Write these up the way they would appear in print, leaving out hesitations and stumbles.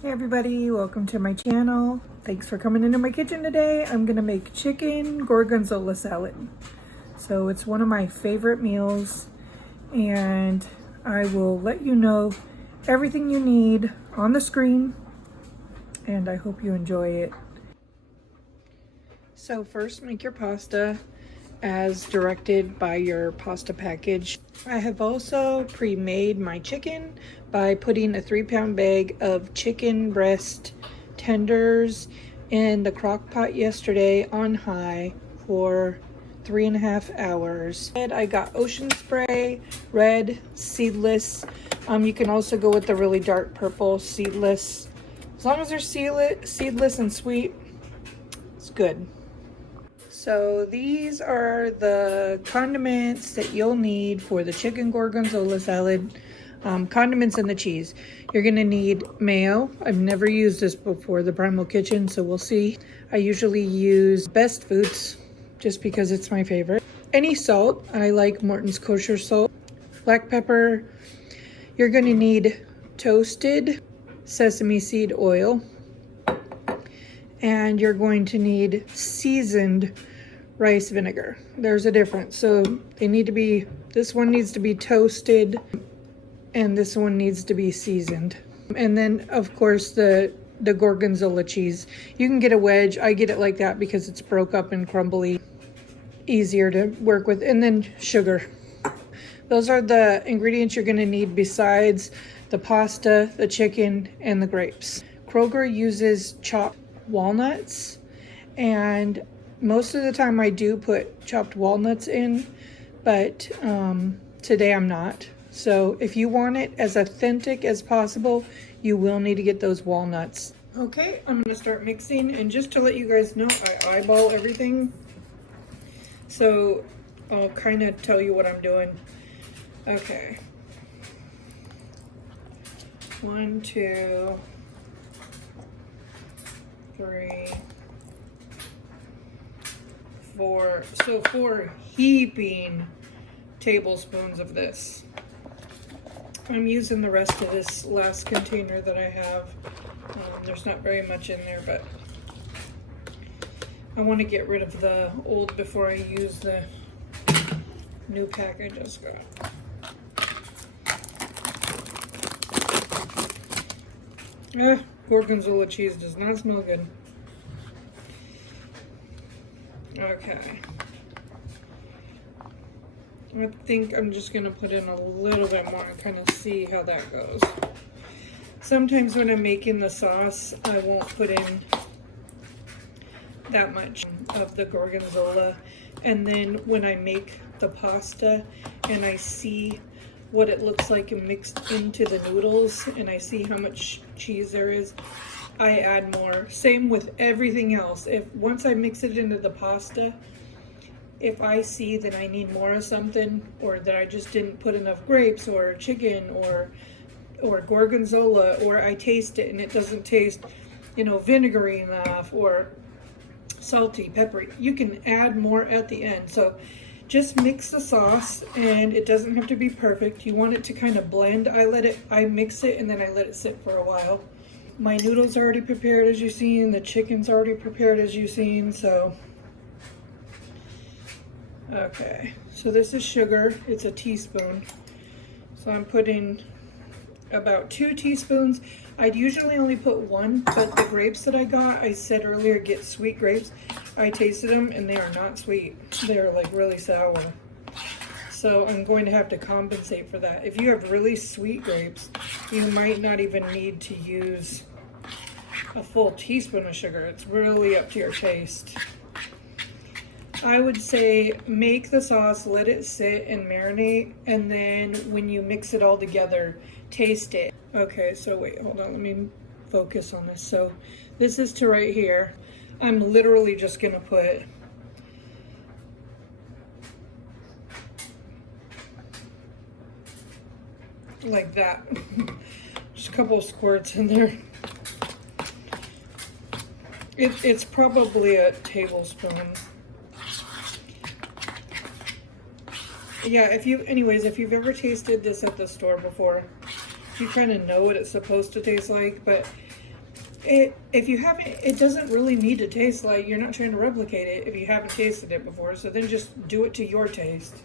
Hey everybody, welcome to my channel. Thanks for coming into my kitchen today. I'm gonna make chicken gorgonzola salad. So it's one of my favorite meals and I will let you know everything you need on the screen and I hope you enjoy it. So first make your pasta as directed by your pasta package. I have also pre-made my chicken by putting a 3-pound bag of chicken breast tenders in the crock pot yesterday on high for 3.5 hours. And I got ocean spray, red, seedless. You can also go with the really dark purple seedless. As long as they're seedless and sweet, it's good. So these are the condiments that you'll need for the chicken gorgonzola salad. Condiments and the cheese. You're gonna need mayo. I've never used this before, the Primal Kitchen, so we'll see. I usually use Best Foods just because it's my favorite. Any salt, I like Morton's kosher salt. Black pepper. You're gonna need toasted sesame seed oil. And you're going to need seasoned rice vinegar. There's a difference. So they need to be, this one needs to be toasted and this one needs to be seasoned. And then of course the gorgonzola cheese. You can get a wedge. I get it like that because it's broke up and crumbly, easier to work with. And then sugar. Those are the ingredients you're gonna need besides the pasta, the chicken, and the grapes. Kroger uses chopped walnuts, and most of the time I do put chopped walnuts in, but today I'm not. So if you want it as authentic as possible, you will need to get those walnuts. Okay, I'm gonna start mixing, and just to let you guys know, I eyeball everything, so I'll kind of tell you what I'm doing. Okay, 1, 2, 3, 4. So 4 heaping tablespoons of this. I'm using the rest of this last container that I have. There's not very much in there, but I want to get rid of the old before I use the new pack I just got. Gorgonzola cheese does not smell good. Okay. I think I'm just gonna put in a little bit more and kind of see how that goes. Sometimes when I'm making the sauce, I won't put in that much of the gorgonzola. And then when I make the pasta and I see what it looks like mixed into the noodles and I see how much cheese there is, I add more. Same with everything else. If once I mix it into the pasta, if I see that I need more of something, or that I just didn't put enough grapes or chicken or gorgonzola, or I taste it and it doesn't taste, vinegary enough or salty, peppery, you can add more at the end. So just mix the sauce, and it doesn't have to be perfect. You want it to kind of blend. I mix it and then I let it sit for a while. My noodles are already prepared, as you've seen. The chicken's already prepared, as you've seen. So, okay. So this is sugar. It's a teaspoon. So I'm putting about 2 teaspoons. I'd usually only put 1, but the grapes that I got, I said earlier, get sweet grapes. I tasted them and they are not sweet. They're like really sour. So I'm going to have to compensate for that. If you have really sweet grapes, you might not even need to use a full teaspoon of sugar. It's really up to your taste. I would say make the sauce, let it sit and marinate, and then when you mix it all together, taste it. Okay, so wait, hold on, let me focus on this. So this is to right here. I'm literally just gonna put like that. Just a couple of squirts in there. It's probably a tablespoon. Yeah, if you've ever tasted this at the store before, you kind of know what it's supposed to taste like, but If you haven't, it doesn't really need to taste like, you're not trying to replicate it if you haven't tasted it before. So then just do it to your taste.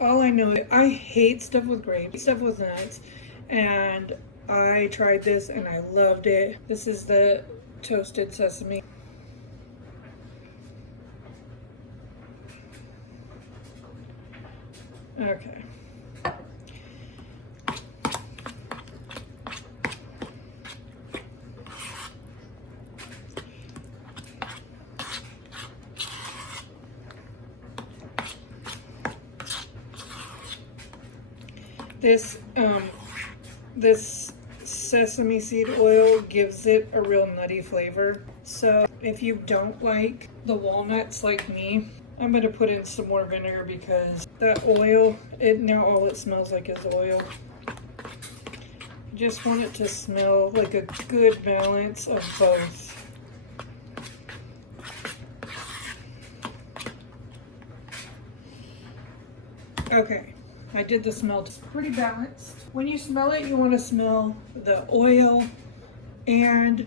All I know, I hate stuff with grapes, stuff with nuts, and I tried this and I loved it. This is the toasted sesame. Okay. This sesame seed oil gives it a real nutty flavor. So if you don't like the walnuts like me, I'm gonna put in some more vinegar because that oil, now all it smells like is oil. Just want it to smell like a good balance of both. Okay, I did the smell. It's pretty balanced. When you smell it, you want to smell the oil and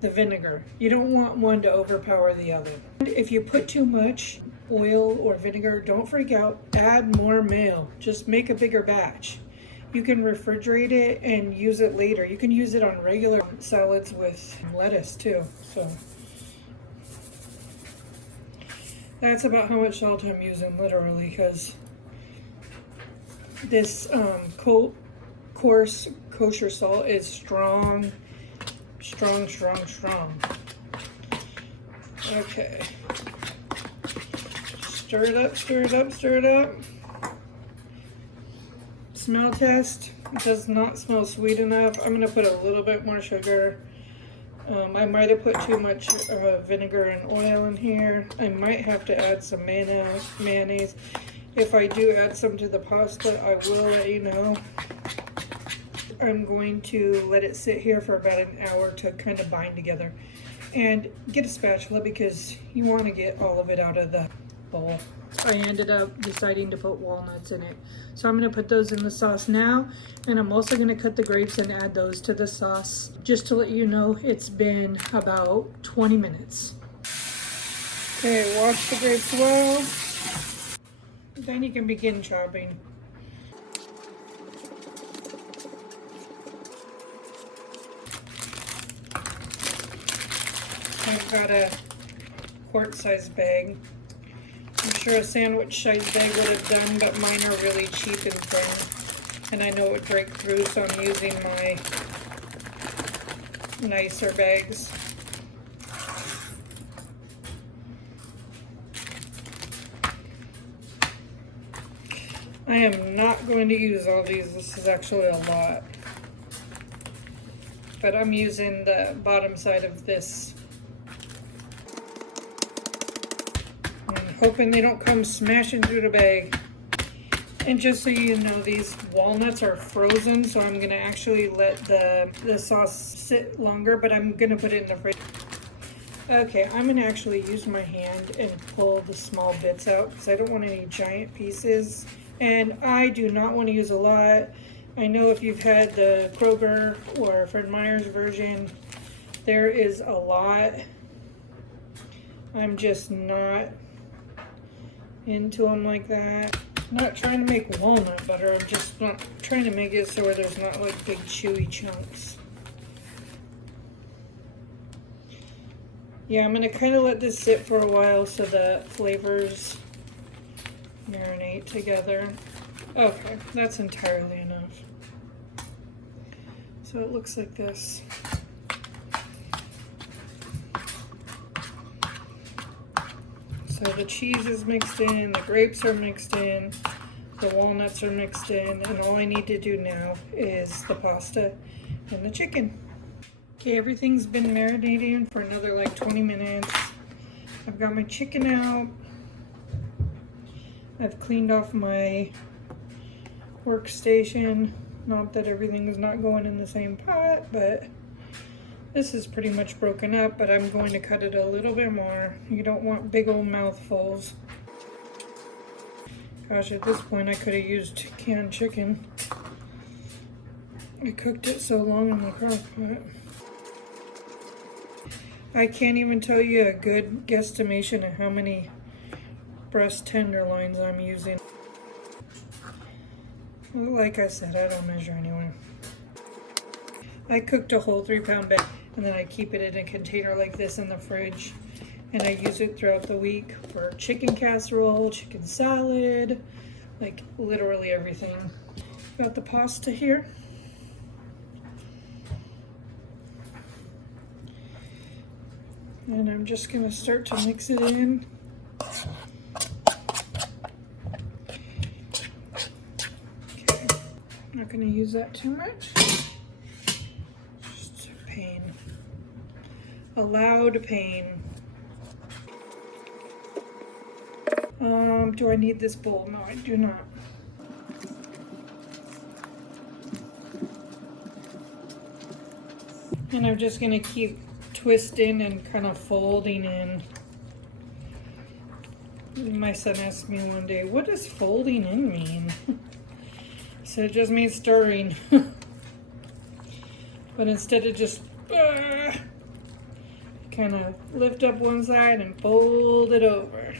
the vinegar. You don't want one to overpower the other. If you put too much oil or vinegar, don't freak out. Add more mayo. Just make a bigger batch. You can refrigerate it and use it later. You can use it on regular salads with lettuce too. So that's about how much salt I'm using, literally, because this coarse kosher salt is strong. Okay. Stir it up, stir it up, stir it up. Smell test. It does not smell sweet enough. I'm gonna put a little bit more sugar. I might have put too much vinegar and oil in here. I might have to add some mayonnaise. If I do add some to the pasta, I will let you know. I'm going to let it sit here for about an hour to kind of bind together. And get a spatula because you want to get all of it out of the bowl. I ended up deciding to put walnuts in it. So I'm going to put those in the sauce now. And I'm also going to cut the grapes and add those to the sauce. Just to let you know, it's been about 20 minutes. Okay, wash the grapes well. Then you can begin chopping. I've got a quart-sized bag. I'm sure a sandwich-sized bag would have done, but mine are really cheap and thin. And I know it would break through, so I'm using my nicer bags. I am not going to use all these. This is actually a lot. But I'm using the bottom side of this. I'm hoping they don't come smashing through the bag. And just so you know, these walnuts are frozen, so I'm going to actually let the sauce sit longer, but I'm going to put it in the fridge. Okay, I'm going to actually use my hand and pull the small bits out because I don't want any giant pieces. And I do not want to use a lot. I know if you've had the Kroger or Fred Meyers version, there is a lot. I'm just not into them like that. I'm not trying to make walnut butter. I'm just not trying to make it so where there's not like big chewy chunks. Yeah, I'm going to kind of let this sit for a while so the flavors marinate together. Okay, that's entirely enough. So it looks like this. So the cheese is mixed in, the grapes are mixed in, the walnuts are mixed in, and all I need to do now is the pasta and the chicken. Okay, everything's been marinating for another like 20 minutes. I've got my chicken out. I've cleaned off my workstation. Not that everything is not going in the same pot, but this is pretty much broken up, but I'm going to cut it a little bit more. You don't want big old mouthfuls. Gosh, at this point I could have used canned chicken. I cooked it so long in the crock pot. I can't even tell you a good guesstimation of how many breast tenderloins I'm using. Well, like I said, I don't measure anyway. I cooked a whole 3-pound bag, and then I keep it in a container like this in the fridge, and I use it throughout the week for chicken casserole, chicken salad, like literally everything. Got the pasta here. And I'm just gonna start to mix it in. Okay, not gonna use that too much. Just pain. A loud pain. Do I need this bowl? No, I do not. And I'm just gonna keep twisting and kind of folding in. My son asked me one day, what does folding in mean? So it just means stirring. But instead of just kind of lift up one side and fold it over.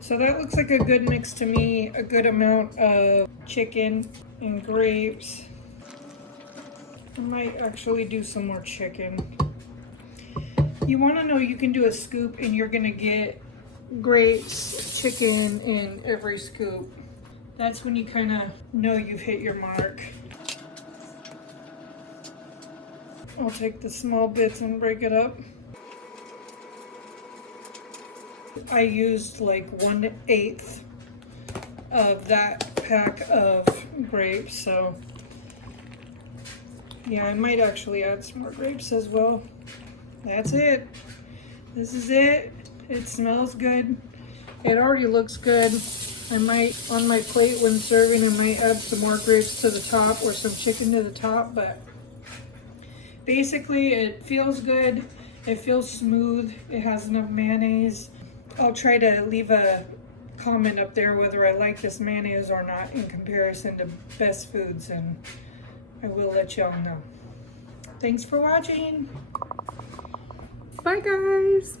So that looks like a good mix to me, a good amount of chicken and grapes. I might actually do some more chicken. You want to know you can do a scoop and you're going to get grapes, chicken in every scoop. That's when you kind of know you've hit your mark. I'll take the small bits and break it up. I used like 1/8 of that pack of grapes, so yeah, I might actually add some more grapes as well. That's it. This is it. It smells good. It already looks good. I might, on my plate when serving, I might add some more grapes to the top or some chicken to the top, but basically it feels good. It feels smooth. It has enough mayonnaise. I'll try to leave a comment up there whether I like this mayonnaise or not in comparison to Best Foods, and I will let y'all know. Thanks for watching. Bye, guys.